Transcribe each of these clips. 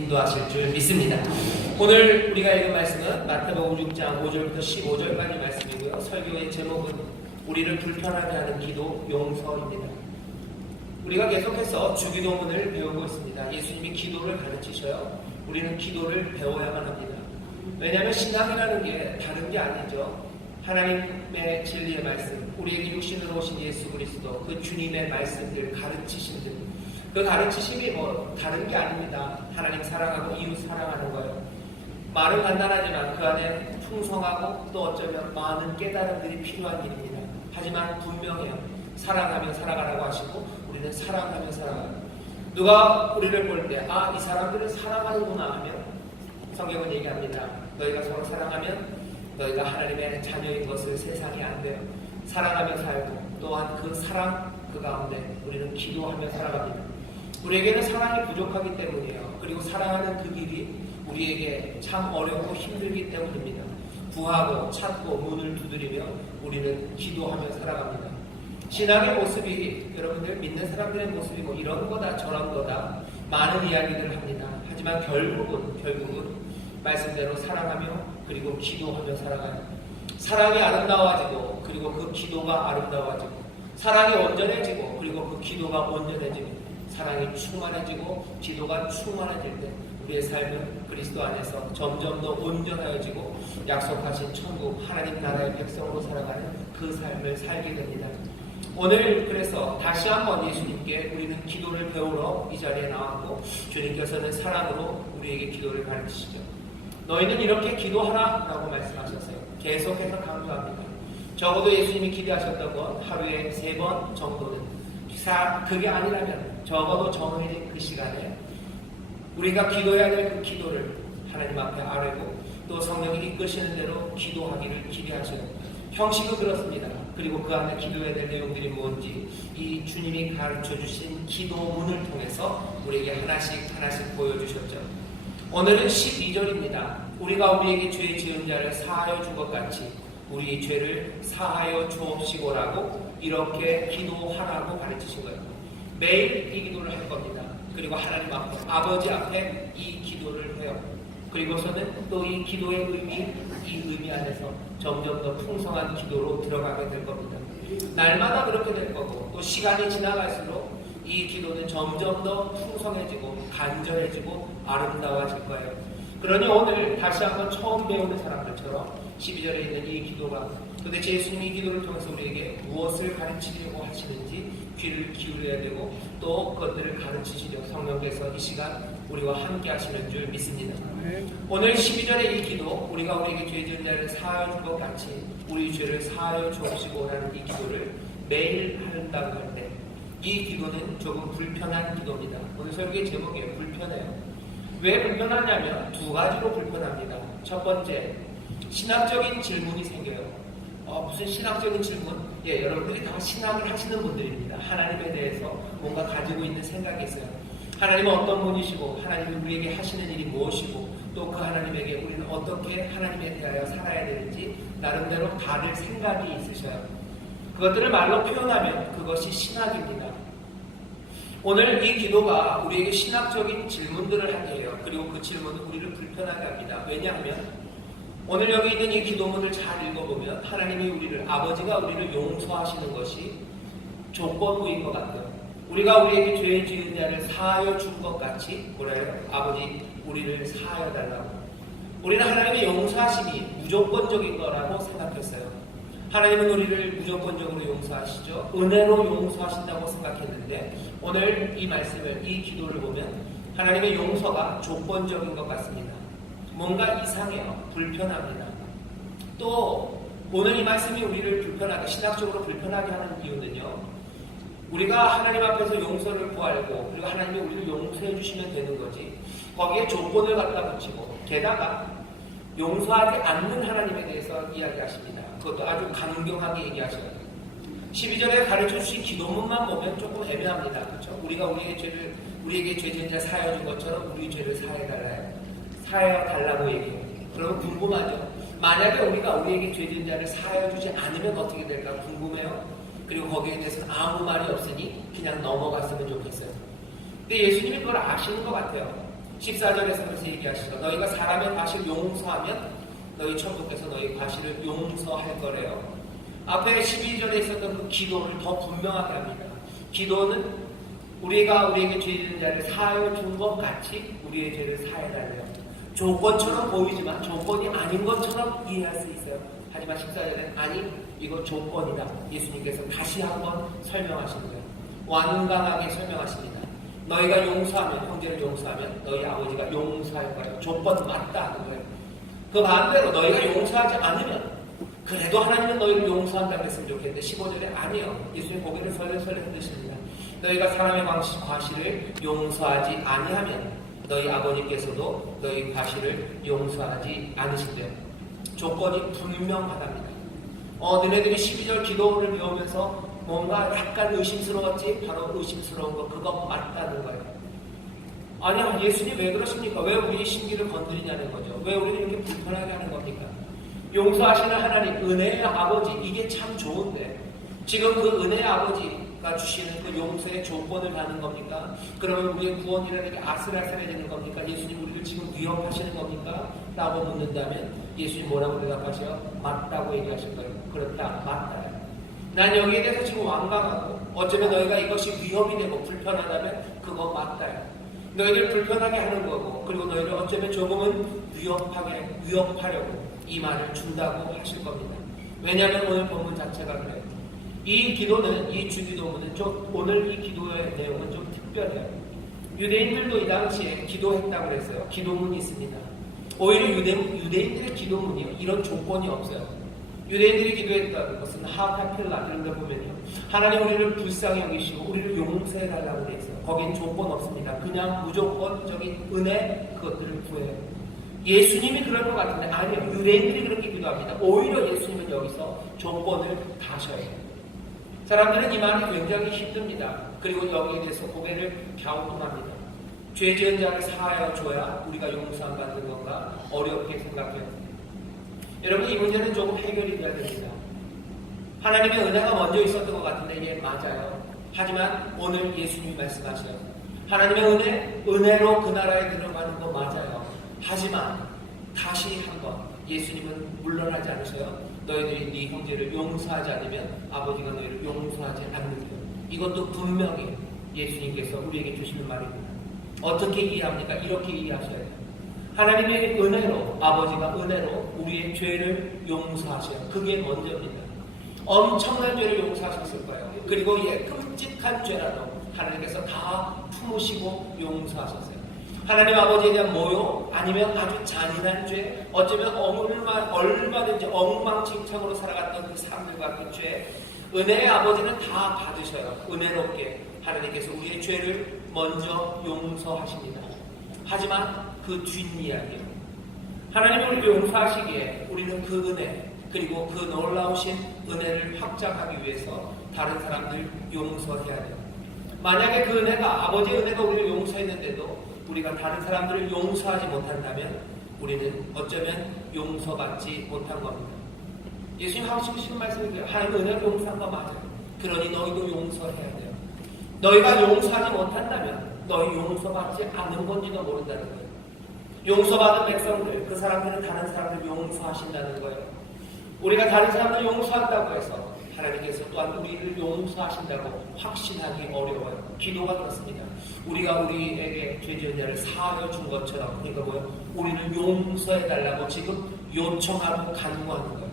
인도하실 줄 믿습니다. 오늘 우리가 읽은 말씀은 마태복음 6장 5절부터 15절까지 말씀이고요. 설교의 제목은 우리를 불편하게 하는 기도 용서입니다. 우리가 계속해서 주기도문을 배우고 있습니다. 예수님이 기도를 가르치셔요. 우리는 기도를 배워야만 합니다. 왜냐하면 신앙이라는 게 다른 게 아니죠. 하나님의 진리의 말씀, 우리에게 육신으로 오신 예수 그리스도, 그 주님의 말씀들, 가르치신 그 가르치심이 다른 게 아닙니다. 하나님 사랑하고 이웃 사랑하는 거예요. 말은 간단하지만 그 안에 풍성하고 또 어쩌면 많은 깨달음들이 필요한 일입니다. 하지만 분명해요. 사랑하며 살아가라고 하시고 우리는 사랑하며 살아가요. 누가 우리를 볼 때 이 사람들은 사랑하는구나 하며 성경은 얘기합니다. 너희가 서로 사랑하면 너희가 하나님의 자녀인 것을 세상이 안 돼요. 사랑하며 살고 또한 그 사랑 그 가운데 우리는 기도하며 살아갑니다. 우리에게는 사랑이 부족하기 때문이에요. 그리고 사랑하는 그 길이 우리에게 참 어렵고 힘들기 때문입니다. 구하고 찾고 문을 두드리며 우리는 기도하며 살아갑니다. 신앙의 모습이 여러분들 믿는 사람들의 모습이 이런 거다 저런 거다 많은 이야기들을 합니다. 하지만 결국은 말씀대로 사랑하며 그리고 기도하며 살아가요. 사랑이 아름다워지고 그리고 그 기도가 아름다워지고 사랑이 온전해지고 그리고 그 기도가 온전해지고 사랑이 충만해지고 기도가 충만해질 때 우리의 삶은 그리스도 안에서 점점 더 온전해지고 약속하신 천국 하나님 나라의 백성으로 살아가는 그 삶을 살게 됩니다. 오늘 그래서 다시 한번 예수님께 우리는 기도를 배우러 이 자리에 나왔고 주님께서는 사랑으로 우리에게 기도를 가르치시죠. 너희는 이렇게 기도하라 라고 말씀하셨어요. 계속해서 강조합니다. 적어도 예수님이 기도하셨던 건 하루에 3번 정도는 그게 아니라면 적어도 정해진 그 시간에 우리가 기도해야 될 그 기도를 하나님 앞에 아뢰고 또 성령이 이끄시는 대로 기도하기를 기대하셔요. 형식은 그렇습니다. 그리고 그 안에 기도해야 될 내용들이 뭔지 이 주님이 가르쳐주신 기도문을 통해서 우리에게 하나씩 보여주셨죠. 오늘은 12절입니다. 우리가 우리에게 죄 지은 자를 사하여 준 것 같이 우리 죄를 사하여 주옵시고라고 이렇게 기도하라고 가르치신 거예요. 매일 이 기도를 할 겁니다. 그리고 하나님 앞에 아버지 앞에 이 기도를 해요. 그리고서는 또 이 기도의 이 의미 안에서 점점 더 풍성한 기도로 들어가게 될 겁니다. 날마다 그렇게 될 거고 또 시간이 지나갈수록 이 기도는 점점 더 풍성해지고 간절해지고 아름다워질 거예요. 그러니 오늘 다시 한번 처음 배우는 사람들처럼 12절에 있는 이 기도가 도대체 예수님이 이 기도를 통해서 우리에게 무엇을 가르치려고 하시는지 귀를 기울여야 되고 또 그것들을 가르치시려 성령께서 이 시간 우리와 함께 하시는 줄 믿습니다. 오늘 12절의 이 기도 우리가 우리에게 죄 지은 자를 사하여 준 것 같이 우리 죄를 사하여 주옵시고라는 이 기도를 매일 한다고 할 때 이 기도는 조금 불편한 기도입니다. 오늘 설교의 제목이에요. 불편해요. 왜 불편하냐면 2가지로 불편합니다. 첫 번째, 신학적인 질문이 생겨요. 무슨 신학적인 질문? 여러분들이 다 신학을 하시는 분들입니다. 하나님에 대해서 뭔가 가지고 있는 생각이 있어요. 하나님은 어떤 분이시고 하나님이 우리에게 하시는 일이 무엇이고 또 그 하나님에게 우리는 어떻게 하나님에 대하여 살아야 되는지 나름대로 다를 생각이 있으셔요. 그것들을 말로 표현하면 그것이 신학입니다. 오늘 이 기도가 우리에게 신학적인 질문들을 하게 해요. 그리고 그 질문은 우리를 불편하게 합니다. 왜냐하면 오늘 여기 있는 이 기도문을 잘 읽어보면 하나님이 아버지가 우리를 용서하시는 것이 조건부인 것 같아요. 우리가 우리에게 죄 지은 자를 사하여 준 것 같이 아버지 우리를 사하여 달라고. 우리는 하나님의 용서하심이 무조건적인 거라고 생각했어요. 하나님은 우리를 무조건적으로 용서하시죠. 은혜로 용서하신다고 생각했는데 오늘 이 말씀을 이 기도를 보면 하나님의 용서가 조건적인 것 같습니다. 뭔가 이상해요. 불편합니다. 또 오늘 이 말씀이 우리를 신학적으로 불편하게 하는 이유는요. 우리가 하나님 앞에서 용서를 구하고 그리고 하나님이 우리를 용서해 주시면 되는 거지 거기에 조건을 갖다 붙이고 게다가 용서하지 않는 하나님에 대해서 이야기하십니다. 그것도 아주 강경하게 얘기하셔요. 12절에 가르쳐주신 기도문만 보면 조금 애매합니다. 그렇죠? 우리가 우리에게 죄 지은 자 사하여 준 것처럼 우리 죄를 사하여 달라고 얘기해요. 그러면 궁금하죠? 만약에 우리가 우리에게 죄 지은 자를 사하여 주지 않으면 어떻게 될까 궁금해요. 그리고 거기에 대해서는 아무 말이 없으니 그냥 넘어갔으면 좋겠어요. 근데 예수님이 그걸 아시는 것 같아요. 14절에서 그래서 얘기하시죠. 너희가 사람의 과실을 용서하면 너희 천국에서 너희 과실을 용서할 거래요. 앞에 12절에 있었던 그 기도를 더 분명하게 합니다. 기도는 우리가 우리에게 죄 지은 자를 사하여 준 것 같이 우리의 죄를 사해달래요. 조건처럼 보이지만 조건이 아닌 것처럼 이해할 수 있어요. 하지만 14절에는 아니 이거 조건이다. 예수님께서 다시 한번 설명하신 거예요. 완강하게 설명하십니다. 너희가 용서하면, 형제를 용서하면 너희 아버지가 용서할 거예요. 조건 맞다 하는 거예요. 그 반대로 너희가 용서하지 않으면 그래도 하나님은 너희를 용서한다고 했으면 좋겠는데 15절에 아니요. 예수님 고개를 설레설레 흔드십니다. 너희가 사람의 과실을 용서하지 아니하면 너희 아버지께서도 너희 과실을 용서하지 않으신대요. 조건이 분명하답니다. 너네들이 12절 기도를 배우면서 뭔가 약간 의심스러웠지? 바로 의심스러운 거 그거 맞다는 거예요. 아니야, 예수님 왜 그러십니까? 왜 우리의 심기를 건드리냐는 거죠. 왜 우리를 이렇게 불편하게 하는 겁니까? 용서하시는 하나님, 은혜의 아버지, 이게 참 좋은데 지금 그 은혜의 아버지가 주시는 그 용서의 조건을 하는 겁니까? 그러면 우리의 구원이라는 게 아슬아슬해지는 겁니까? 예수님 우리를 지금 위협하시는 겁니까? 라고 묻는다면 예수님 뭐라고 대답하셔요? 맞다고 얘기하실 거예요. 그렇다, 맞다. 난 여기에 대해서 지금 완강하고 어쩌면 너희가 이것이 위협이 되고 불편하다면 그거 맞다요. 너희를 불편하게 하는 거고 그리고 너희를 어쩌면 조금은 위협하려고 이 말을 준다고 하실 겁니다. 왜냐하면 오늘 본문 자체가 그래요. 이 기도는, 이 주기도문은 오늘 이 기도의 내용은 좀 특별해요. 유대인들도 이 당시에 기도했다고 그랬어요. 기도문이 있습니다. 오히려 유대인들의 기도문이요. 이런 조건이 없어요. 유대인들이 기도했다는 것은 하타필라 이런 데 보면요. 하나님 우리를 불쌍히 여기시고 우리를 용서해달라고 되어 있어요. 거긴 조건 없습니다. 그냥 무조건적인 은혜 그것들을 구해요. 예수님이 그럴 것 같은데 아니요. 유대인들이 그렇게 기도합니다. 오히려 예수님은 여기서 조건을 다셔요. 사람들은 이 말이 굉장히 힘듭니다. 그리고 여기에 대해서 고개를 갸우뚱합니다. 죄 지은 자를 사하여 줘야 우리가 용서함 받는 건가 어렵게 생각해요. 여러분 이 문제는 조금 해결이 돼야 됩니다. 하나님의 은혜가 먼저 있었던 것 같은데 예 맞아요. 하지만 오늘 예수님이 말씀하셔요. 하나님의 은혜로 그 나라에 들어가는 거 맞아요. 하지만 다시 한번 예수님은 물러나지 않으셔요. 너희들이 네 형제를 용서하지 않으면 아버지가 너희를 용서하지 않는다. 이것도 분명히 예수님께서 우리에게 주시는 말입니다. 어떻게 이해합니까? 이렇게 이해하셔야 돼요. 하나님의 은혜로, 아버지가 은혜로 우리의 죄를 용서하셔요. 그게 먼저입니다. 엄청난 죄를 용서하셨을 거예요. 그리고 끔찍한 죄라도 하나님께서 다 품으시고 용서하셨어요. 하나님 아버지에 대한 모욕, 아니면 아주 잔인한 죄, 어쩌면 얼마든지 엉망진창으로 살아갔던 그 사람들과 그 죄, 은혜의 아버지는 다 받으셔요. 은혜롭게 하나님께서 우리의 죄를 먼저 용서하십니다. 하지만 그 뒷이야기요. 하나님이 우리를 용서하시기에 우리는 그 은혜 그리고 그 놀라우신 은혜를 확장하기 위해서 다른 사람들 용서해야 돼요. 만약에 그 은혜가 아버지의 은혜가 우리를 용서했는데도 우리가 다른 사람들을 용서하지 못한다면 우리는 어쩌면 용서받지 못한 겁니다. 예수님 하시고 싶은 말씀이에요. 하나님 은혜를 용서한 거 맞아요. 그러니 너희도 용서해야 돼요. 너희가 용서하지 못한다면 너희 용서받지 않은 건지도 모른다는 거예요. 용서받은 백성들, 그 사람들은 다른 사람들 용서하신다는 거예요. 우리가 다른 사람들 용서한다고 해서 하나님께서 또한 우리를 용서하신다고 확신하기 어려워요. 기도가 그렇습니다. 우리가 우리에게 죄 지은 자를 사하여 준 것처럼 그러니까 뭐예요? 우리를 용서해달라고 지금 요청하고 간구하는 거예요.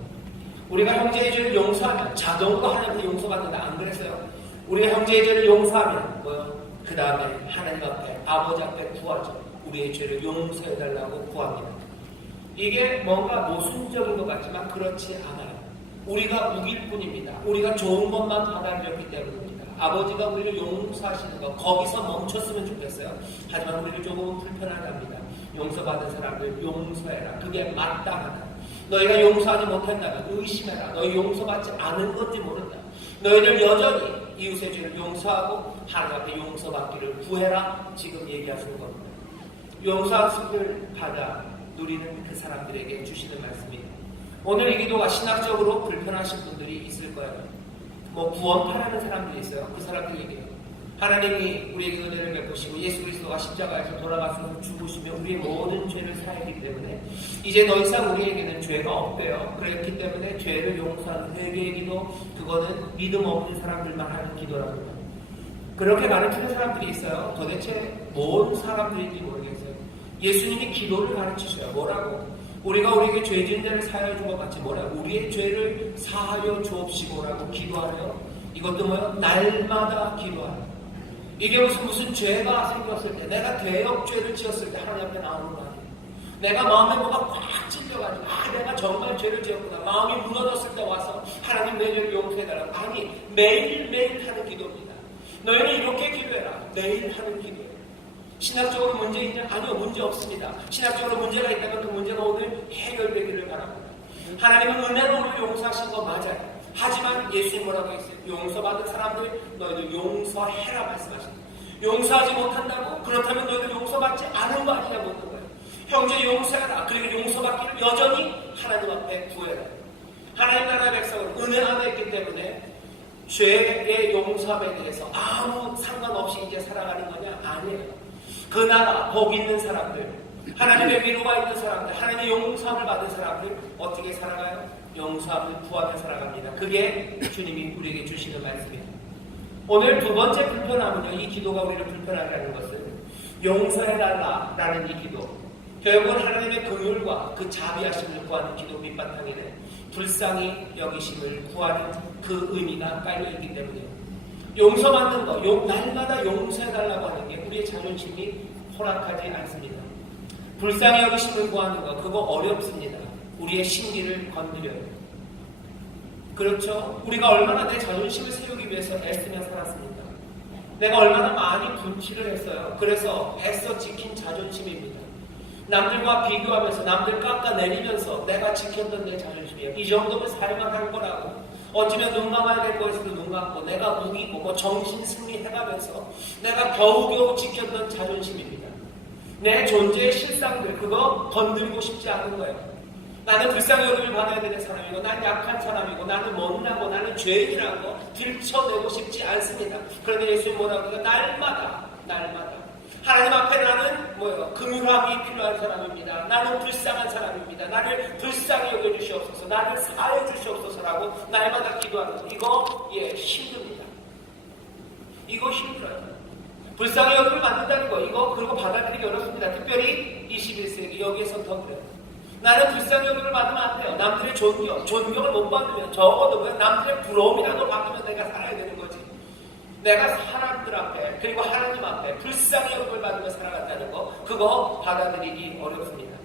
우리가 형제의 죄를 용서하면 자동으로 하나님께 용서받는다. 안 그랬어요? 우리가 형제의 죄를 용서하면 뭐예요? 그 다음에 하나님 앞에 아버지 앞에 구하죠. 우리의 죄를 용서해달라고 구합니다. 이게 뭔가 모순적인 것 같지만 그렇지 않아요. 우리가 우길 뿐입니다. 우리가 좋은 것만 받아들였기 때문입니다. 아버지가 우리를 용서하시는 것 거기서 멈췄으면 좋겠어요. 하지만 우리를 조금 불편하게 합니다. 용서받은 사람들 용서해라. 그게 마땅하다. 너희가 용서하지 못한다면 의심해라. 너희 용서받지 않은 건지 모른다. 너희들 여전히 이웃의 죄를 용서하고 하나님 앞에 용서받기를 구해라. 지금 얘기하시는 겁니다. 용서를 받아 누리는 그 사람들에게 주시는 말씀입니다. 오늘 이 기도가 신학적으로 불편하신 분들이 있을 거예요. 구원파라는 사람들이 있어요. 그 사람들이 얘기해요. 하나님이 우리에게 은혜를 베푸시고 예수 그리스도가 십자가에서 돌아가서 죽으시며 우리의 모든 죄를 사했기 때문에 이제 더 이상 우리에게는 죄가 없대요. 그렇기 때문에 죄를 용서하는 회개의 기도, 그거는 믿음 없는 사람들만 하는 기도라고 합니다. 그렇게 가르치는 사람들이 있어요. 도대체 뭔 사람들인지 모르겠어요. 예수님이 기도를 가르치셔요. 뭐라고? 우리가 우리에게 죄 지은 자를 사하여 준 것 같이 뭐라고? 우리의 죄를 사하여 주옵시고라고 기도하래요. 이것도 뭐요? 날마다 기도하래요. 이게 무슨 죄가 생겼을 때, 내가 대역죄를 지었을 때 하나님 앞에 나오는 거 아니에요. 내가 마음에 뭐가 꽉 찔려가지고 내가 정말 죄를 지었구나, 마음이 무너졌을 때 와서 하나님 내 죄를 용서해달라고. 아니, 매일매일 하는 기도입니다. 너희는 이렇게 기도해라. 매일 하는 기도예요. 신학적으로 문제 있냐? 아니요, 문제 없습니다. 신학적으로 문제가 있다면 그 문제가 오늘 해결되기를 바랍니다. 하나님은 은혜로 용서하신 거 맞아요. 하지만 예수님 뭐라고 했어요? 용서받은 사람들 너희들 용서해라 말씀하십니다. 용서하지 못한다고? 그렇다면 너희들 용서받지 않은 거 아니냐 묻는 거예요. 형제 용서해라. 그리고 용서받기를 여전히 하나님 앞에 구해라. 하나님 나라의 백성은 은혜 안에 있기 때문에 죄의 용서함에 대해서 아무 상관없이 이제 살아가는 거냐? 아니에요. 그 나라, 복 있는 사람들, 하나님의 위로가 있는 사람들, 하나님의 용서함을 받은 사람들 어떻게 살아가요? 용서함을 구하며 살아갑니다. 그게 주님이 우리에게 주시는 말씀입니다. 오늘 두 번째 불편함은요, 이 기도가 우리를 불편하게 하는 것은 용서해달라라는 이 기도, 결국은 하나님의 긍휼과 그 자비하심을 구하는 기도 밑바탕에는 불쌍히 여기심을 구하는 그 의미가 깔려있기 때문에요. 용서받는 거, 날마다 용서해달라고 하는 게 우리의 자존심이 허락하지 않습니다. 불쌍히 여기심을 구하는 거, 그거 어렵습니다. 우리의 심리를 건드려요. 그렇죠? 우리가 얼마나 내 자존심을 세우기 위해서 애쓰며 살았습니까? 내가 얼마나 많이 분칠을 했어요. 그래서 애써 지킨 자존심입니다. 남들과 비교하면서 남들 깎아내리면서 내가 지켰던 내 자존심이에요. 이 정도면 살만할 거라고. 어쩌면 눈 감아야 될 거에서도 눈 감고 내가 무기고 뭐 정신 승리해가면서 내가 겨우겨우 지켰던 자존심입니다. 내 존재의 실상들, 그거 건드리고 싶지 않은 거예요. 나는 불쌍히 여김을 받아야 되는 사람이고, 난 약한 사람이고, 나는 못나고, 나는 죄인이라고 들춰내고 싶지 않습니다. 그런데 예수님 뭐라고 해요? 날마다 하나님 앞에 나는 뭐예요? 긍휼함이 필요한 사람입니다. 나는 불쌍한 사람입니다. 나를 불쌍히 여겨주시옵소서, 나를 사하여 주시옵소서라고 날마다 기도하는 거. 이거 힘듭니다. 이거 힘들어요. 불쌍히 여김을 받는다는 거, 이거 그리고 받아들이기 어렵습니다. 특별히 21세기 여기에서 더 그래요. 나는 불쌍히 여김을 받으면 안 돼요. 남들의 존경을 못 받으면 적어도 남들의 부러움이라도 받으면 내가 살아야 되는 거지. 내가 사람들 앞에 그리고 하나님 앞에 불쌍히 여김을 받으며 살아간다는 거, 그거 받아들이기 어렵습니다.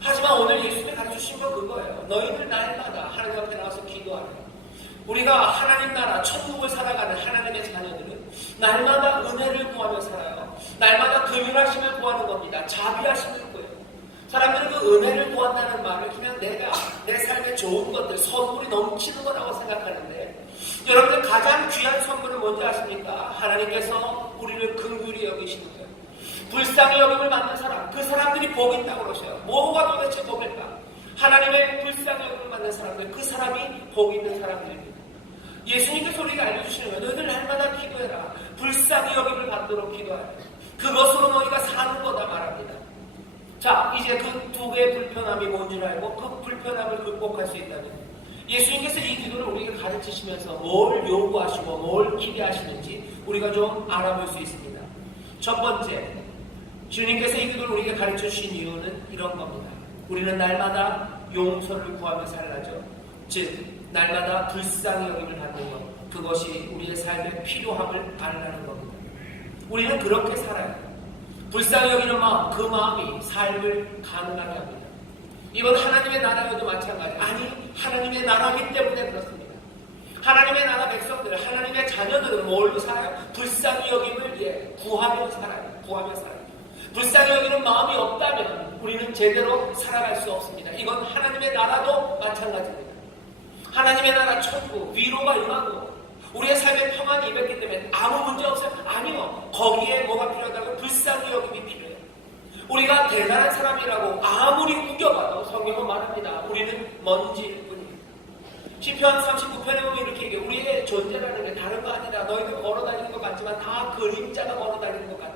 하지만 오늘 예수님이 가르쳐주신 건 그거예요. 너희들 날마다 하나님 앞에 나와서 기도하래요. 우리가 하나님 나라 천국을 살아가는 하나님의 자녀들은 날마다 은혜를 구하며 살아요. 날마다 긍휼하심을 구하는 겁니다. 자비하심을 구해요. 사람들은 그 은혜를 구한다는 말을 그냥 내가 내 삶에 좋은 것들, 선물이 넘치는 거라고 생각하는데, 여러분들 가장 귀한 선물은 뭔지 아십니까? 하나님께서 우리를 긍휼히 여기시는 거예요. 불쌍히 여김을 받는 사람, 그 사람들이 복 있다고 그러셔요. 뭐가 도대체 복일까? 하나님의 불쌍히 여김을 받는 사람들, 그 사람이 복 있는 사람들입니다. 예수님께서 우리에게 알려주시는 거예요. 너희들 날마다 기도해라. 불쌍히 여김을 받도록 기도하라. 그것으로 너희가 사는 거다 말합니다. 자, 이제 그 두 개의 불편함이 뭔지를 알고 그 불편함을 극복할 수 있다면, 예수님께서 이 기도를 우리에게 가르치시면서 뭘 요구하시고 뭘 기대하시는지 우리가 좀 알아볼 수 있습니다. 첫 번째, 주님께서 이 기도를 우리에게 가르쳐 주신 이유는 이런 겁니다. 우리는 날마다 용서를 구하며 살라죠. 즉, 날마다 불쌍히 여김을 받는 것, 그것이 우리의 삶에 필요함을 알라는 겁니다. 우리는 그렇게 살아요. 불쌍히 여기는 마음, 그 마음이 삶을 가능하게 합니다. 이번 하나님의 나라여도 마찬가지. 아니, 하나님의 나라이기 때문에 그렇습니다. 하나님의 나라 백성들, 하나님의 자녀들은 뭘로 살아요? 불쌍히 여김을 구하며 살아요. 구하며 살아요. 불쌍히 여기는 마음이 없다면 우리는 제대로 살아갈 수 없습니다. 이건 하나님의 나라도 마찬가지입니다. 하나님의 나라 천국, 위로가 임하고 우리의 삶에 평안이 임했기 때문에 아무 문제 없어요? 아니요. 거기에 뭐가 필요하다고? 불쌍히 여김이 필요해요. 우리가 대단한 사람이라고 아무리 우겨봐도 성경은 말합니다. 우리는 먼지일 뿐입니다. 시편 39편에 보면 이렇게 우리에게 우리의 존재라는 게 다른 거 아니라 너희들 걸어다니는 것 같지만 다 그림자가 걸어다니는 것 같아.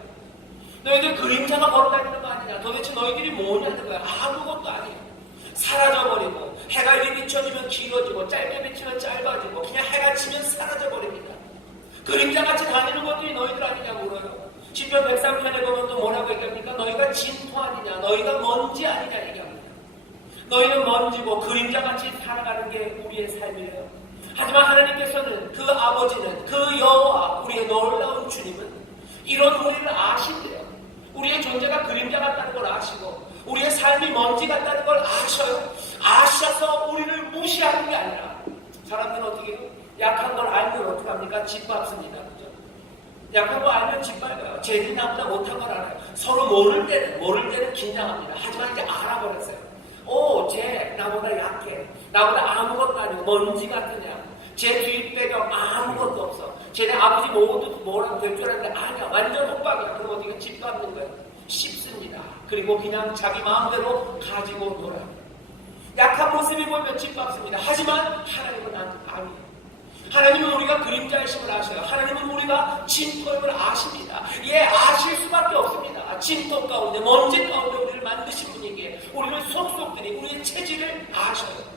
너희들 그림자가 걸어다니는 거 아니냐. 도대체 너희들이 뭐냐는 거야. 아무것도 아니야. 사라져버리고 해가 이리 비춰지면 길어지고 짧게 비치면 짧아지고 그냥 해가 지면 사라져버립니다. 그림자같이 다니는 것들이 너희들 아니냐 물어요. 시편 103편에 보면 또 뭐라고 얘기합니까? 너희가 진토 아니냐, 너희가 먼지 아니냐 얘기합니다. 너희는 먼지고 그림자같이 살아가는 게 우리의 삶이에요. 하지만 하나님께서는 그 아버지는 그 여호와 우리의 놀라운 주님은 이런 우리를 아신대요. 우리의 존재가 그림자 같다는 걸 아시고 우리의 삶이 먼지 같다는 걸 아셔요. 아셔서 우리를 무시하는 게 아니라 사람들은 어떻게 해요? 약한 걸 알면 어떻게 합니까? 짓밟습니다. 그죠? 약한 거 알면 짓밟아요. 쟤들이 나보다 못한 걸 알아요. 서로 모를 때는 긴장합니다. 하지만 이제 알아버렸어요. 쟤 나보다 약해. 나보다 아무것도 아니고 먼지 같으냐. 제 뒷배경 아무것도 없어. 쟤네 아버지 모두 뭐라고 될 줄 알았는데 아니야. 완전 호박이야. 그럼 어떻게 짓밟는 거예요? 씹습니다. 그리고 그냥 자기 마음대로 가지고 놀아요. 약한 모습이 보이면 짓밟습니다. 하지만 하나님은 아니에요. 하나님은 우리가 그림자이심을 아셔요. 하나님은 우리가 진토임을 아십니다. 아실 수밖에 없습니다. 진토 가운데 먼지 가운데 우리를 만드신 분이기에 우리를 속속들이 우리의 체질을 아셔요.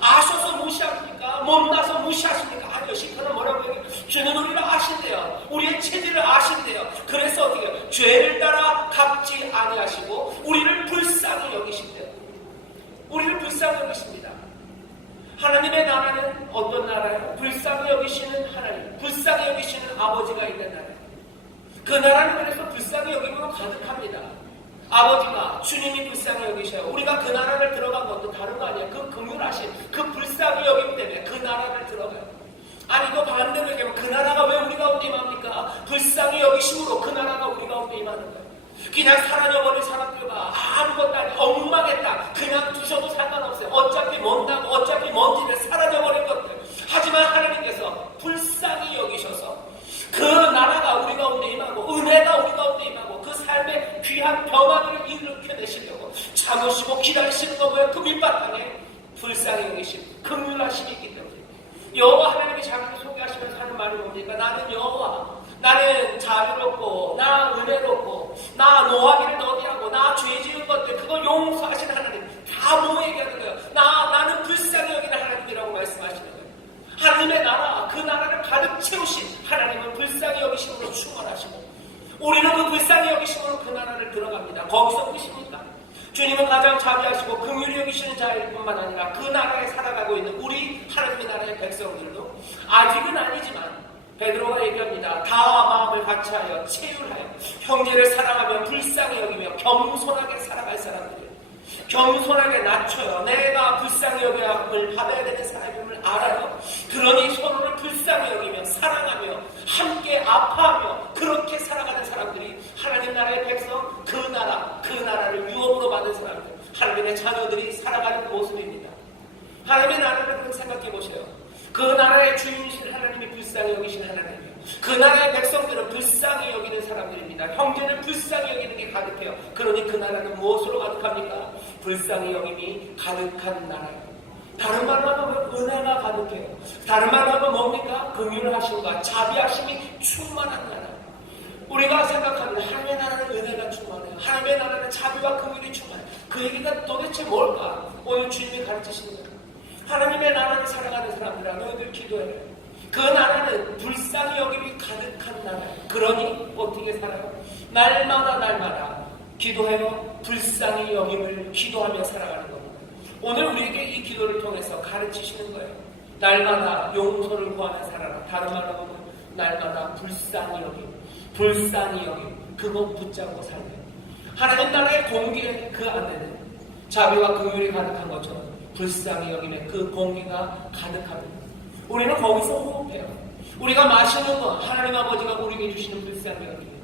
아셔서 무시합니까? 못나서 무시하십니까? 아니요. 시편은 뭐라고 얘기해요? 주는 우리를 아신대요. 우리의 체질을 아신대요. 그래서 어떻게 해요? 죄를 따라 갚지 아니하시고 우리를 불쌍히 여기신대요. 우리를 불쌍히 여기십니다. 하나님의 나라는 어떤 나라예요? 불쌍히 여기시는 하나님, 불쌍히 여기시는 아버지가 있는 나라예요. 그 나라는 그래서 불쌍히 여김으로 가득합니다. 아버지가 주님이 불쌍히 여기셔요. 우리가 그 나라를 들어간 것도 다른 거 아니에요. 그 긍휼하신 그 불쌍히 여김 때문에 그 나라를 들어가요. 아니 이거 반대로 얘기하면 그 나라가 왜 우리 가운데 임합니까? 불쌍히 여기심으로 그 나라가 우리 가운데 임하는 거예요. 그냥 사라져버린 사람들과 아무것도 아니고 엉망했다. 그냥 두셔도 상관없어요. 어차피 먼다고 어차피 먼 집에 사라져버린 것들. 하지만 하나님께서 불쌍히 여기셔서 그 나라가 우리 가운데 임하고 은혜가 우리 가운데 임하고 그 삶의 귀한 변화를 일으켜내시려고 참으시고 기다리시는 거 뭐예요? 그 밑바탕에 불쌍히 여기심, 긍휼하심이 있기 때문에 여호와 하나님이 자기를 소개하시면서 하는 말이 뭡니까? 나는 여호와, 나는 자유롭고 나 은혜롭고 나 노하기를 더디하고 나 죄 지은 것들 그거 용서하신 하나님. 다 뭐 얘기하는 거예요? 나는 불쌍히 여기는 하나님이라고 말씀하시는 거예요. 하나님의 나라, 그 나라를 가득 채우신 하나님은 불쌍히 여기심으로 충만하시고 우리는 그 불쌍히 여기심으로 그 나라를 들어갑니다. 거기서 끝입니까? 주님은 가장 자비하시고 긍휼히 여기시는 자일 뿐만 아니라 그 나라에 살아가고 있는 우리 하나님의 나라의 백성들도 아직은 아니지만 베드로가 얘기합니다. 다 마음을 같이하여 체휼하여 형제를 사랑하며 불쌍히 여기며 겸손하게 살아갈 사람들이에요. 겸손하게 낮춰요. 내가 불쌍히 여김을 받아야 되는 사람임을 알아요. 그러니 서로를 불쌍히 여기며 사랑하며 함께 아파하며 그렇게 살아가는 사람들이 하나님 나라의 백성, 그 나라를 유업으로 받은 사람들, 하나님의 자녀들이 살아가는 모습입니다. 하나님의 나라를 그렇게 생각해 보세요. 그 나라의 주인이신 하나님이 불쌍히 여기신 하나님이에요. 그 나라의 백성들은 불쌍히 여기는 사람들입니다. 형제를 불쌍히 여기는 게 가득해요. 그러니 그 나라는 무엇으로 가득합니까? 불쌍히 여김이 가득한 나라예요. 다른 말로 하면 은혜가 가득해요. 다른 말로 하면 뭡니까? 긍휼하심과 자비하심이 충만한 나라. 우리가 생각하는 하나님의 나라는 은혜가 충만해요. 하나님의 나라는 자비와 긍휼이 충만해요. 그 얘기가 도대체 뭘까? 오늘 주님이 가르치시는 거예요. 하나님의 나라를 살아가는 사람들아 너희들 기도해요. 그 나라는 불쌍히 여김이 가득한 나라예요. 그러니 어떻게 살아요? 날마다 기도해요. 불쌍히 여김을 기도하며 살아가는 겁니다. 오늘 우리에게 이 기도를 통해서 가르치시는 거예요. 날마다 용서를 구하며 살아라. 다른 말로 하면 날마다 불쌍히 여김 그거 붙잡고 살래요. 하나님 나라의 공기 그 안에는 자비와 긍휼이 가득한 것처럼 불쌍히 여김의 그 공기가 가득합니다. 우리는 거기서 호흡해요. 우리가 마시는 것, 하나님 아버지가 우리에게 주시는 불쌍히 여김.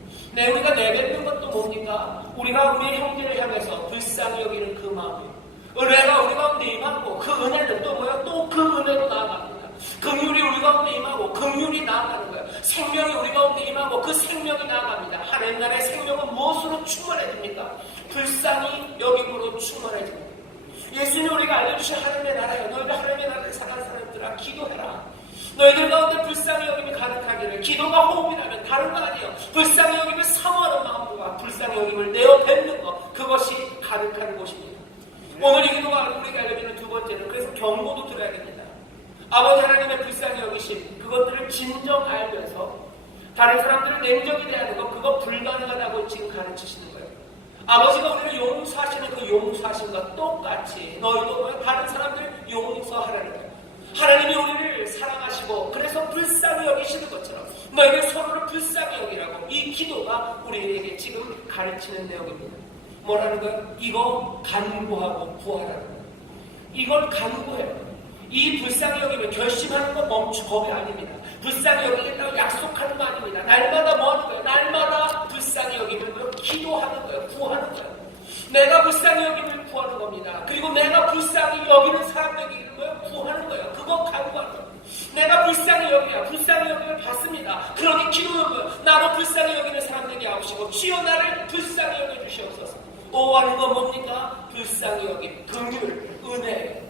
우리가 내뱉는 것도 뭡니까? 우리가 우리의 형제를 향해서 불쌍히 여기는 그 마음이에요. 은혜가 우리 가운데 임하고 그 은혜는 또 뭐예요? 또 그 은혜로 나아갑니다. 긍휼이 우리 가운데 임하고 긍휼이 나아가는 거예요. 생명이 우리 가운데 임하고 그 생명이 나아갑니다. 하나님 나라의 생명은 무엇으로 충만해집니까? 불쌍히 여김으로 충만해집니다. 예수님 우리가 알려주신 하나님의 나라예요. 너희가 하나님의 나라를 살아가는 사람들아 기도해라. 너희들 가운데 불쌍히 여김이 가득하기를. 기도가 호흡이라면 다른 거 아니에요. 불쌍히 여김을 사모하는 마음과 불쌍히 여김을 내어 뱉는 것, 그것이 가득한 곳입니다. 오늘 이 기도가 우리가 알려주는 두 번째는, 그래서 경고도 들어야 됩니다. 아버지 하나님의 불쌍히 여기심, 그것들을 진정 알면서 다른 사람들을 냉정히 대하는 것, 그거 불가능하다고 지금 가르치시는 거예요. 아버지가 우리를 용서하시는 그 용서하심과 똑같이 너희도 다른 사람들을 용서하라는 거예요. 하나님이 우리를 사랑하시고 그래서 불쌍히 여기시는 것처럼 너희들 서로를 불쌍히 여기라고 이 기도가 우리에게 지금 가르치는 내용입니다. 뭐라는 거예요? 이거 간구하고 구하라는 거예요. 이걸 간구해요. 이 불쌍히 여김을 결심하는 건 멈추거이 아닙니다. 불쌍히 여기겠다고 약속하는 거 아닙니다. 날마다 뭐 하는 거예요? 날마다 불쌍히 여김을 기도하는 거예요. 구하는 거예요. 내가 불쌍히 여김을 구하는 겁니다. 그리고 내가 불쌍히 여기는 사람에게 구하는 거예요. 그거 간구하는 거예요. 내가 불쌍히 여기야. 불쌍히 여김을 받습니다. 그러니 기도는 거예요. 나도 불쌍히 여기는 사람에게 아우시고 주여 나를 불쌍히 여겨주시옵소서. 하는 건 뭡니까? 불쌍히 여김, 긍휼, 은혜.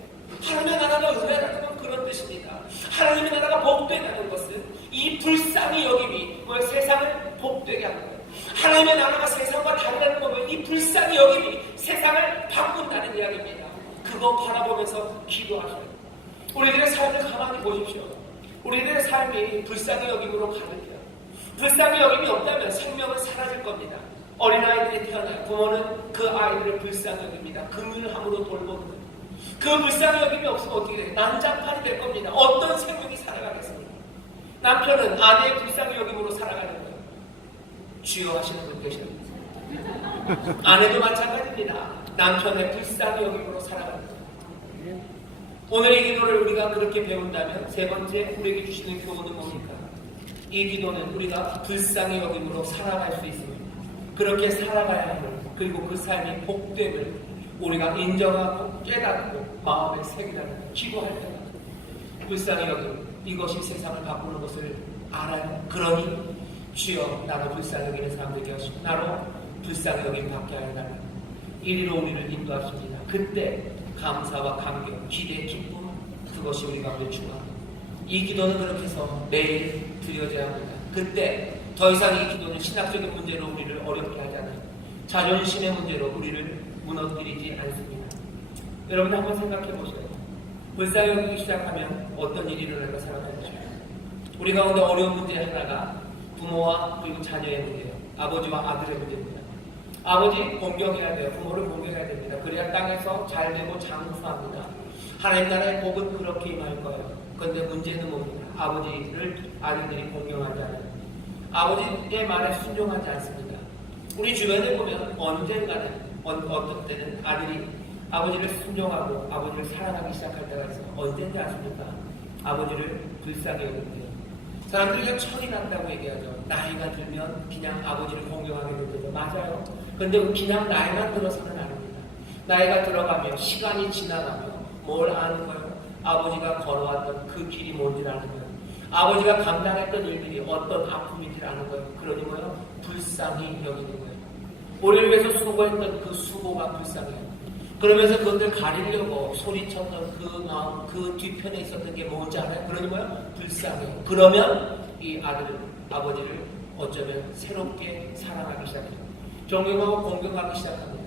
하나님의 나라가 은혜라는 건 그런 뜻입니다. 하나님의 나라가 복되다는 것은 이 불쌍히 여김이 세상을 복되게 하는 거예요. 하나님의 나라가 세상과 다르다는 것은 이 불쌍히 여김이 세상을 바꾼다는 이야기입니다. 그거 바라보면서 기도하셔요. 우리들의 삶을 가만히 보십시오. 우리들의 삶이 불쌍히 여김으로 가득해요. 불쌍히 여김이 없다면 생명은 사라질 겁니다. 어린아이들이 태어나요. 부모는 그 아이들을 불쌍히 여깁니다. 긍휼함으로 돌보는 거예요. 그 불쌍히 여김이 없으면 어떻게 돼요? 난장판이 될 겁니다. 어떤 생명이 살아가겠습니까? 남편은 아내의 불쌍히 여김으로 살아가는 거예요. 주여 하시는 분 계십니다. 아내도 마찬가지입니다. 남편의 불쌍히 여김으로 살아가는 거예요. 오늘 이 기도를 우리가 그렇게 배운다면 세 번째 우리에게 주시는 교훈은 뭡니까? 이 기도는 우리가 불쌍히 여김으로 살아갈 수 있습니다. 그렇게 살아가야 함을, 그리고 그 삶이 복됨을 우리가 인정하고 깨닫고 마음에 새기라는 기도할 때마다 불쌍히 여김, 이것이 세상을 바꾸는 것을 알아요. 그러니 주여 나로 불쌍히 여기는 사람들에게 하시고 나로 불쌍히 여김 받게 하여 달라. 이리로 우리를 인도하십니다. 그때 감사와 감격, 기대, 기쁨, 그것이 우리 가운데 중요합니다. 이 기도는 그렇게 해서 매일 드려져야 합니다. 그때 더 이상 이 기도는 신학적인 문제로 우리를 어렵게 하지 않아요. 자존심의 문제로 우리를 무너뜨리지 않습니다. 여러분 한번 생각해 보세요. 불쌍히 여기기 시작하면 어떤 일이 일어날까 생각해 보세요. 우리 가운데 어려운 문제 하나가 부모와 그리고 자녀의 문제예요. 아버지와 아들의 문제입니다. 아버지 공경해야 돼요. 부모를 공경해야 됩니다. 그래야 땅에서 잘 되고 장수합니다. 하나님 나라의 복은 그렇게 임할 거예요. 그런데 문제는 뭡니까? 아버지를 아들들이 공경하지 않아요. 아버지의 말에 순종하지 않습니다. 우리 주변에 보면 언젠가는 어떤 때는 아들이 아버지를 순종하고 아버지를 사랑하기 시작할 때가 있어요. 언젠지 아십니까? 아버지를 불쌍히 여깁니다. 사람들이 그냥 철이 난다고 얘기하죠. 나이가 들면 그냥 아버지를 공경하게 되죠. 맞아요. 근데 그냥 나이가 들어서는 아닙니다. 나이가 들어가며 시간이 지나가며 뭘 아는 거예요? 아버지가 걸어왔던 그 길이 뭔지 아는 거예요. 아버지가 감당했던 일들이 어떤 아픔인지 아는 거예요. 그러니 뭐예요? 불쌍히 여기는 거예요. 우리를 위해서 수고했던 그 수고가 불쌍해요. 그러면서 그것들 가리려고 소리쳤던 그 마음, 그 뒤편에 있었던 게 뭔지 알아요? 그러니 뭐예요? 불쌍해요. 그러면 이 아들은 아버지를 어쩌면 새롭게 사랑하기 시작해요. 존경하고 공경하기 시작합니다.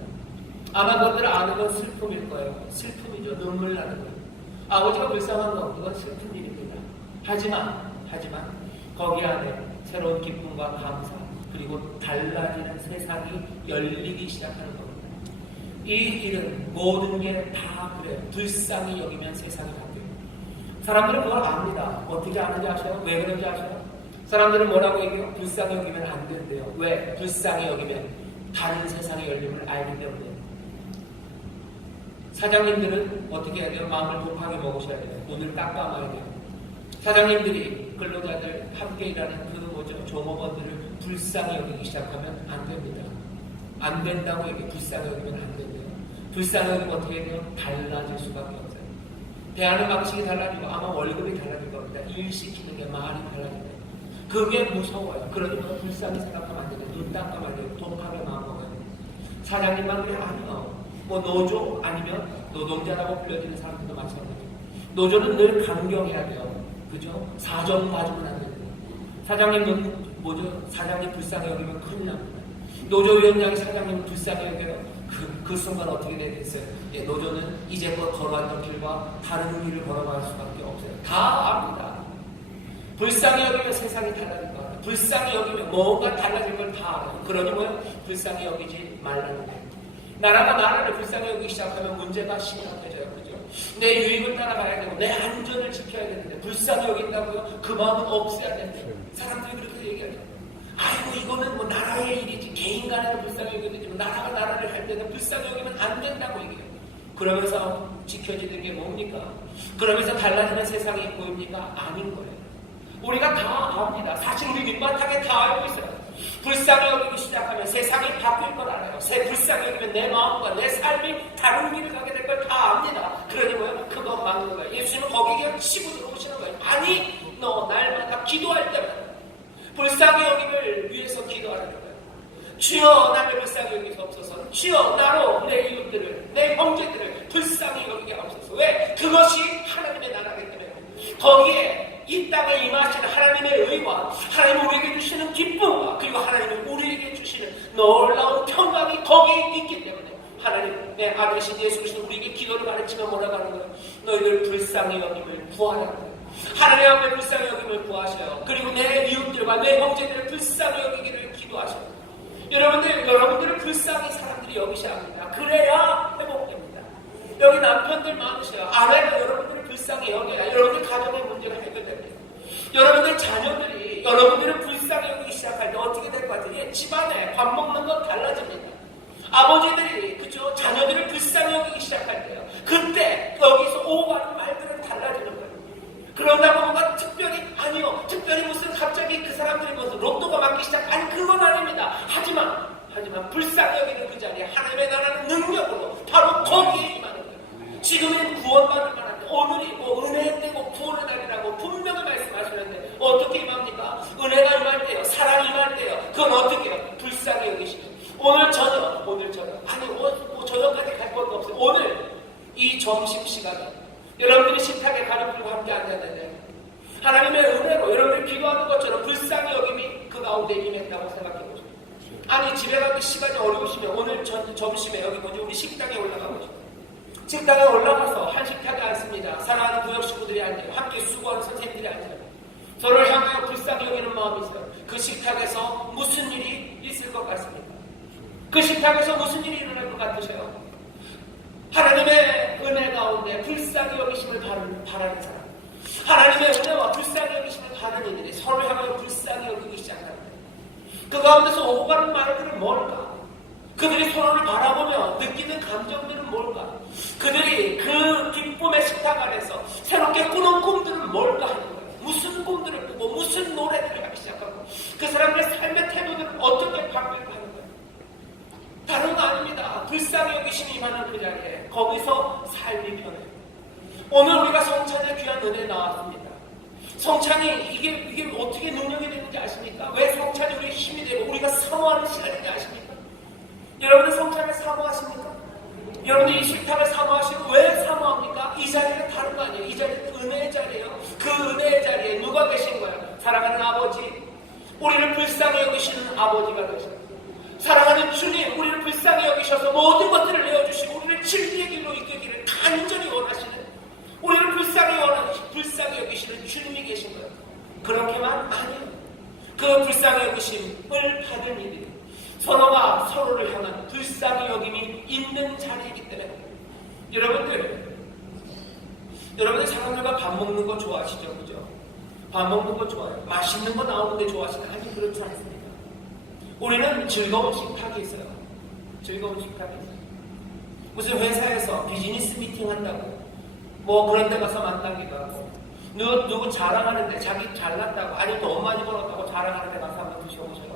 아마 그것들을 아는 건 슬픔일 거예요. 슬픔이죠. 눈물 나는 거예요. 아버지가 불쌍한 건 그건 슬픈 일입니다. 하지만 거기 안에 새로운 기쁨과 감사 그리고 달라지는 세상이 열리기 시작하는 겁니다. 이 일은 모든 게 다 그래요. 불쌍히 여기면 세상이 바뀌어요. 사람들은 그걸 압니다. 어떻게 아는지 아셔요? 왜 그런지 아셔요? 사람들은 뭐라고 얘기해요? 불쌍히 여기면 안 된대요. 왜? 불쌍히 여기면 다른 세상의 열림을 알기 때문에. 사장님들은 어떻게 해야 돼요? 마음을 독하게 먹으셔야 돼요. 눈을 딱 감아야 돼요. 사장님들이 근로자들 함께 일하는 그 종업원들을 불쌍히 여기기 시작하면 안 됩니다. 안 된다고 얘기해. 불쌍히 여기면 안 된대요. 불쌍히 여기면 어떻게 해야 돼요? 달라질 수밖에 없어요. 대하는 방식이 달라지고 아마 월급이 달라질 겁니다. 일 시키는 게 말이 달라집니다. 그게 무서워요. 그러니까 불쌍히 생각하면 안 돼요. 눈 딱 감아야 돼요. 독하게 마음 먹어야 돼요. 사장님만 그래? 아니요. 뭐 노조 아니면 노동자라고 불려지는 사람들도 마찬가지예요. 노조는 늘 강경해야 돼요. 그죠? 사정 봐주면 안 됩니다. 사장님은 뭐죠? 사장님 불쌍히 여기면 큰일 납니다. 노조위원장이 사장님을 불쌍히 여겨요. 그 순간 어떻게 되겠어요? 예, 노조는 이제껏 걸어왔던 길과 다른 길을 걸어갈 수밖에 없어요. 다 압니다. 불쌍히 여기면 세상이 달라질 거 알아요. 불쌍히 여기면 뭔가 달라질 걸 다 알아요. 그러니 뭐요? 불쌍히 여기지 말라는 거예요. 나라가 나라를 불쌍히 여기기 시작하면 문제가 심각해져요. 그죠? 내 유익을 따라가야 되고 내 안전을 지켜야 되는데 불쌍히 여긴다고요? 그 마음은 없애야 된대요. 사람들이 그렇게 얘기하죠. 아이고 이거는 뭐 나라의 일이지 개인 간에도 불쌍히 여기지만 나라가 나라를 할 때는 불쌍히 여기면 안 된다고 얘기해요. 그러면서 지켜지는 게 뭡니까? 그러면서 달라지는 세상이 보입니까? 아닌 거예요. 우리가 다 압니다. 사실 우리 밑바탕에 다 알고 있어요. 불쌍히 여기기 시작하면 세상이 바뀔 걸 알아요. 불쌍히 여기면 내 마음과 내 삶이 다른 길을 가게 될 걸 다 압니다. 그러니 뭐예요? 그거 막는 거예요. 예수님은 거기에 그냥 치고 들어오시는 거예요. 아니 너 날마다 기도할 때마다 불쌍히 여김을 위해서 기도하는 거예요. 주여 나를 불쌍히 여기시옵소서. 주여 나로 내 이웃들을 내 형제들을 불쌍히 여기게 하옵소서. 왜? 그것이 하나님의 나라이기 때문에 거기에 이 땅에 임하시는 하나님의 의와 하나님이 우리에게 주시는 기쁨과 그리고 하나님이 우리에게 주시는 놀라운 평강이 거기에 있기 때문에 하나님의 아들이신 예수 그리스도 우리에게 기도를 가르치며 뭐라고 하는 거예요? 너희들 불쌍히 여김을 구하라는 거예요. 하나님 앞에 불쌍히 여김을 구하셔요. 그리고 내 이웃들과 내 형제들을 불쌍히 여기기를 기도하셔요. 여러분들을 불쌍히 사람들이 여기셔야 합니다. 그래야 회복됩니다. 여기 남편들 많으셔요. 아내가 여러분들을 불쌍히 여겨야 여러분들 가정의 문제가 해결됩니다. 여러분들 자녀들이 여러분들을 불쌍히 여기기 시작할 때 어떻게 될 것 같아요? 집안에 밥 먹는 건 달라집니다. 아버지들이 그죠? 자녀들을 불쌍히 여기기 시작할 때요. 그때 여기서 오가는 말들은 달라지는 거예요. 그런다고 뭔가 특별히 무슨 갑자기 그 사람들이 무슨 로또가 맞기 시작 아니 그건 아닙니다. 하지만 불쌍히 여기는 그 자리에 하나님의 나라는 능력으로 바로 거기에 임하는 거예요. 지금은 구원받을 만한데 오늘이 뭐 은혜의 때고 구원의 날이라고 분명히 말씀하시는데 어떻게 임합니까? 은혜가 임할 때요. 사랑이 임할 때요. 그건 어떻게 해요? 불쌍히 여기시죠. 오늘 저녁 아니 뭐 저녁까지 갈 것도 없어요. 오늘 이 점심시간에 여러분들이 식탁에 가족들과 함께 앉았는데 하나님의 은혜로 여러분들이 기도하는 것처럼 불쌍히 여김이 그 가운데 임했다고 생각해보죠. 아니 집에 가기 시간이 어려우시면 오늘 점심에 여기 우리 식당에 올라가보죠. 식당에 올라가서 한식탁에 앉습니다. 사랑하는 구역 식구들이 앉아요. 함께 수고하는 선생님들이 앉아요. 서로를 향하여 불쌍히 여기는 마음이 있어요. 그 식탁에서 무슨 일이 있을 것 같습니까? 그 식탁에서 무슨 일이 일어날 것 같으세요? 하나님의 은혜 가운데 불쌍히 여기심을 바라는 사람, 하나님의 은혜와 불쌍히 여기심을 바라는 이들이 서로를 향하여 불쌍히 여기기 시작합니다. 그 가운데서 오고 가는 말들은 뭘까? 그들이 서로를 바라보며 느끼는 감정들은 뭘까? 그들이 그 기쁨의 식탁 안에서 새롭게 꾸는 꿈들은 뭘까 하는 거예요. 무슨 꿈들을 꾸고 무슨 노래들을 하기 시작하고 그 사람들의 삶의 태도들은 어떻게 바뀔까 하는 거예요. 다른 거 아닙니다. 불쌍히 여기심이 임하는 그 자리에 거기서 삶이 변해요. 오늘 우리가 성찬의 귀한 은혜에 나왔습니다. 성찬이 이게 어떻게 능력이 되는지 아십니까? 왜 성찬이 우리의 힘이 되고 우리가 사모하는 시간인지 아십니까? 여러분들 성찬을 사모하십니까? 여러분들 이 식탁을 사모하시고 왜 사모합니까? 이 자리는 다른 거 아니에요. 이 자리는 은혜의 자리예요. 그 은혜의 자리에 누가 계신 거예요? 사랑하는 아버지, 우리를 불쌍히 여기시는 아버지가 계십니다. 사랑하는 주님, 우리를 불쌍히 여기셔서 모든 것들을 내어주시고 우리를 진리의 길로 이끌기를 간절히 원하시는 우리를 불쌍히 여기시는 주님이 계신 거예요. 그렇게만 아니에요. 그 불쌍히 여기심을 받은 이들이 서로가 서로를 향한 불쌍히 여김이 있는 자리이기 때문에 여러분들 사람들과 밥 먹는 거 좋아하시죠? 그죠? 밥 먹는 거 좋아해요. 맛있는 거 나오는데 좋아하시나? 아니 그렇지 않습니다. 우리는 즐거운 식탁이 있어요. 즐거운 식탁이 있어요. 무슨 회사에서 비즈니스 미팅 한다고 뭐 그런 데 가서 만나기도 하고 누구 자랑하는데 자기 잘났다고 아니 또 엄마 집 벌었다고 자랑하는 데 가서 한번 드셔보세요.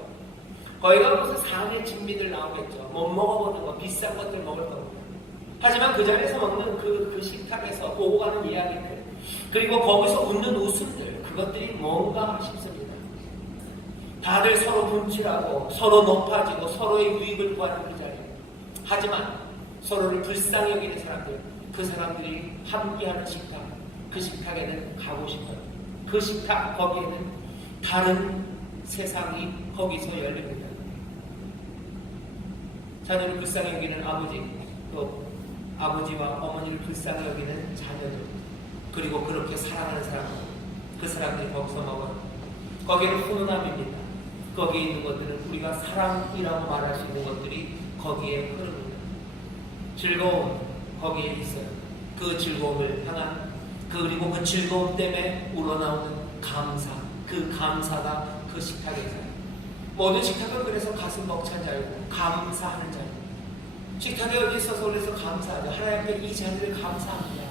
거기가 무슨 상의 진미들 나오겠죠. 못 먹어보는 거 비싼 것들 먹을 거고. 하지만 그 자리에서 먹는 그 식탁에서 오고 가는 이야기들 그리고 거기서 웃는 웃음들 그것들이 뭔가 싶습니다. 다들 서로 분칠하고 서로 높아지고 서로의 유익을 구하는 그 자리. 하지만 서로를 불쌍히 여기는 사람들 그 사람들이 함께하는 식탁 그 식탁에는 가고 싶어요. 그 식탁 거기에는 다른 세상이 거기서 열립니다. 자녀를 불쌍히 여기는 아버지, 또 아버지와 어머니를 불쌍히 여기는 자녀들, 그리고 그렇게 사랑하는 사람들, 그 사람들이 거기서 먹어요. 거기에는 훈훈함입니다. 거기에 있는 것들은 우리가 사랑이라고 말할 수 있는 것들이 거기에 흐릅니다. 즐거움 거기에 있어요. 그 즐거움을 향한 그리고 그 즐거움 때문에 우러나오는 감사, 그 감사가 그 식탁에 있어요. 모든 식탁은 그래서 가슴 벅찬 자리고 감사하는 자리. 식탁에 어디 있어서 그래서 감사하죠. 하나님께 이 자리를 감사합니다.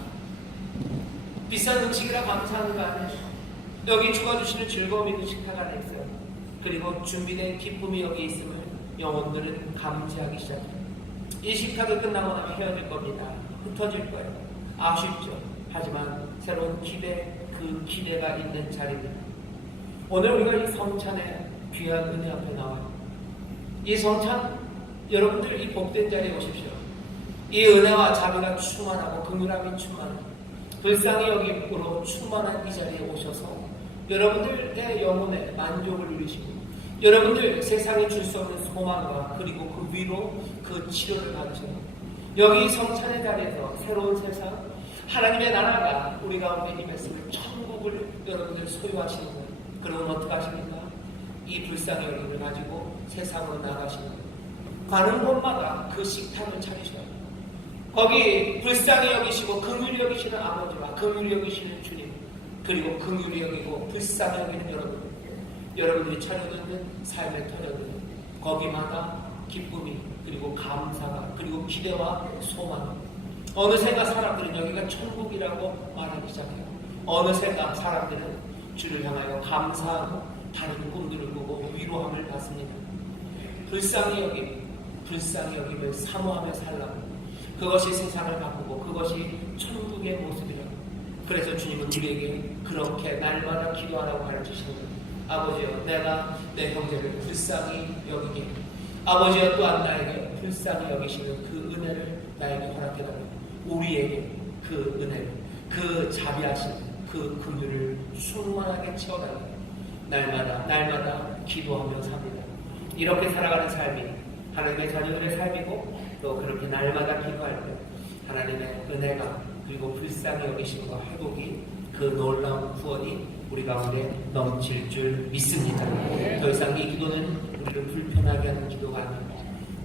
비싼 음식이라 감사하는 거 아니에요. 여기 주가 주시는 즐거움이 그 식탁 안에 있어요. 그리고 준비된 기쁨이 여기 있음을 영혼들은 감지하기 시작해요. 이 식탁이 끝나고 나면 헤어질 겁니다. 흩어질 거예요. 아쉽죠. 하지만 새로운 기대, 그 기대가 있는 자리입니다. 오늘 우리가 이 성찬의 귀한 은혜 앞에 나와요. 이 성찬, 여러분들 이 복된 자리에 오십시오. 이 은혜와 자비가 충만하고 긍휼함이 충만하고 불쌍히 여김으로 충만한 이 자리에 오셔서 여러분들의 영혼의 만족을 누리시고 여러분들 세상에 줄 수 없는 소망과 그리고 그 위로 그 치료를 받으셔요. 여기 성찬의 자리에서 새로운 세상, 하나님의 나라가 우리 가운데 임했으면 천국을 여러분들 소유하시는 거예요. 그러면 어떻게 하십니까? 이 불쌍히 여김을 가지고 세상으로 나가시는 거예요. 가는 곳마다 그 식탁을 차리셔요. 거기 불쌍히 여기시고 긍휼히 여기시는 아버지와 긍휼히 여기시는 주님, 그리고 긍휼히 여기고 불쌍히 여기는 여러분들이 차려듣는 삶의 터전들, 거기마다 기쁨이 그리고 감사가 그리고 기대와 소망. 어느새가 사람들은 여기가 천국이라고 말하기 시작해요. 어느새가 사람들은 주를 향하여 감사하고 다른 꿈들을 꾸고 위로함을 받습니다. 불쌍히 여김을 사모하며 살라고. 그것이 세상을 바꾸고 그것이 천국의 모습이라고. 그래서 주님은 우리에게 그렇게 날마다 기도하라고 가르치시는 거예요. 아버지여, 내가 내 형제를 불쌍히 여기게, 아버지여 또한 나에게 불쌍히 여기시는 그 은혜를 나에게 허락해달라고. 우리에게 그 은혜를, 그 자비하신 그 긍휼을 충만하게 채워달라고. 날마다 기도하며 삽니다. 이렇게 살아가는 삶이 하나님의 자녀들의 삶이고, 또 그렇게 날마다 기도할 때 하나님의 은혜가 그리고 불쌍히 여기심과 회복이 그 놀라운 구원이 우리 가운데 넘칠 줄 믿습니다. 더 이상 이 기도는 우리를 불편하게 하는 기도가 아닙니다.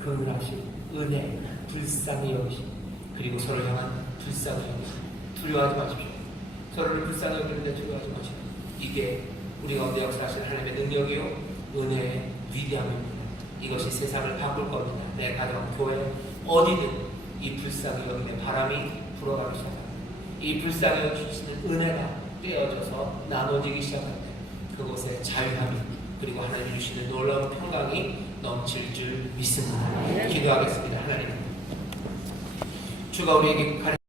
긍휼하심, 은혜, 불쌍히 여기심, 그리고 서로 향한 불쌍히 여기심. 두려워하지 마십시오. 서로를 불쌍히 여기는데 두려워하지 마십시오. 이게 우리 가운데 역사하시는 하나님의 능력이요 은혜의 위대함입니다. 이것이 세상을 바꿀 겁니다. 내 가정, 교회, 어디든 이 불쌍히 여김의 바람이 불어가기 시작합니다. 이 불쌍히 여기시는 은혜가 떼어져서 나눠지기 시작할 때 그곳에 자유함이 그리고 하나님이 주시는 놀라운 평강이 넘칠 줄 믿습니다. 기도하겠습니다. 하나님, 주가 우리에게